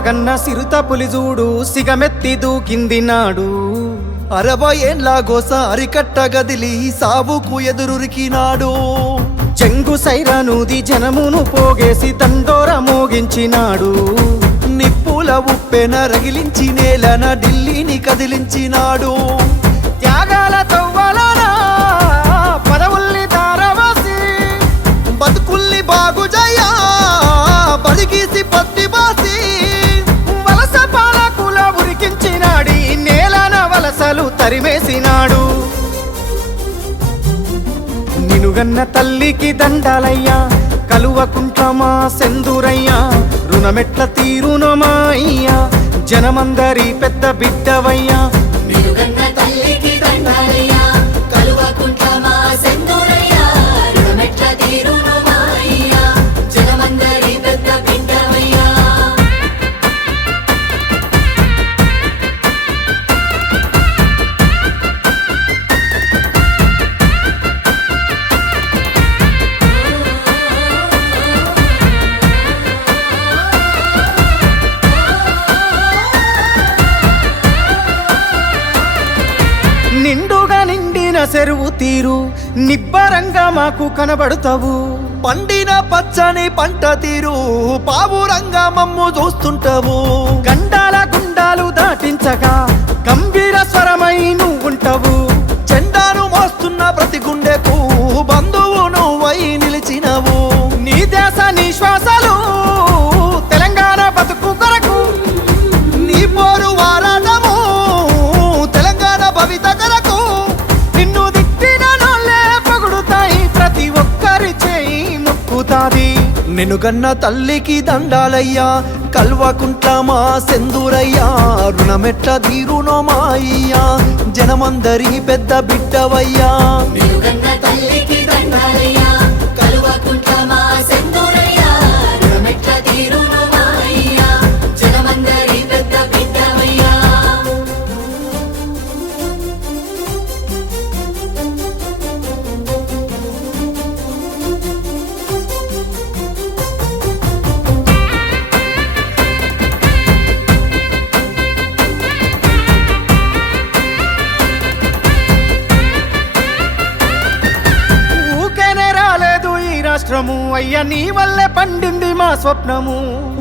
కగన్న సిరుత పులిజూడు సిగమెత్తి దూకింది నాడు 60 ఏండ్ల గోస అరికట్ట గదిలి సావుకు ఎదురురికినాడు చెంగు సైరనూది జనమును పోగేసి దండోర మోగించినాడు నిప్పుల ఉప్పెన రగిలించి నేలన ఢిల్లీని కదిలించినాడు త్యాగాల తవ్వలన పదవుల్ని దారవాసి బతుకుల్ని బాగుజయ్యా బడిగీసి పత్తి బాసి వలస పాలకుల ఉరికించినాడి నేలన వలసలు తరిమేసినాడు నినుగన్న తల్లికి దండాలయ్యా కలువకుంట్ల మా సెందురయ్యా రుణమెట్ల తీరునో మా అయ్యా జనమందరి పెద్ద బిడ్డవయ్యా నిలుగన్న తల్లికి దండాలయ్యా కలువకుంట్ల మా సెందురయ్యా రుణమెట్ల తీరును మా అయ్యా జనమందరి పెద్ద బిడ్డవయ్యా నిండుగా నిండిన చెరువు తీరు నిబ్బరంగా మాకు కనబడుతావు పండిన పచ్చని పంట తీరు పావురంగా మమ్ము చూస్తుంటావు గండాల గుండాలు దాటించగా గంభీర స్వరమై నువ్వుంటావు జెండాను మోస్తున్న ప్రతి గుండెకు బంధువు నువ్వై నిలిచినవు నీ దేశ నీ శ్వాసలు తెలంగాణ బతుకు కొరకు నీ పోరు వారాటము తెలంగాణ భవిత కొరకు నిన్ను దిట్టిన నోళ్ళే పొగుడుతాయి ప్రతి ఒక్కరి చేయి ముక్కుతాది నిన్ను గన్న తల్లికి దండాలయ్యా కల్వకుంట్ల మా సెందురయ్యా రుణమెట్ల తీరునో మా అయ్యా జనమందరి పెద్ద బిడ్డవయ్యా నిలుగన్న తల్లికి దండాలయ్యా కలువకుంట్ల మా సెందురయ్యా రుణమెట్ల తీరును మా అయ్యా జనమందరి పెద్ద బిడ్డవయ్యా ఊకేనే రాలేదు ఈ రాష్ట్రము అయ్యా నీ వల్లే పండింది మా స్వప్నము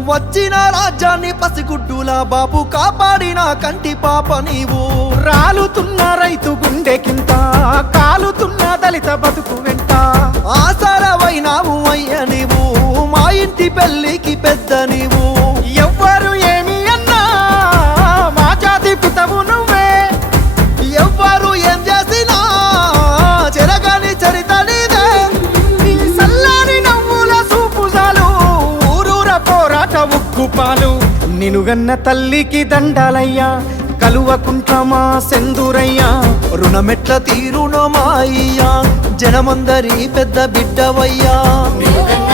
వచ్చిన రాజ్యాన్ని పసిగుడ్డుల బాబు కాపాడిన కంటి పాప నీవు రాలుతున్న రైతు గుండెకింత కాలుతున్న దళిత బతుకు వెంట ఆసారవైనావు అయ్య నీవు మా ఇంటి పెళ్ళికి పెద్ద నీవు ఎవ్వరు ఏమి అన్నా మా జాతి పితవు నువ్వే ఎవ్వరు ఏం చేసినా చెరగని చరిత నీదే నీ సల్లాని నవ్వుల సూపుజాలు ఊరూర పోరాట ఉక్కుపాలు నినుగన్న తల్లికి దండాలయ్యా కలువకుంట్ల మా సెందురయ్యా రుణమెట్ల తీరునో మా అయ్యా జనమందరి పెద్ద బిడ్డవయ్యా నిలుగన్న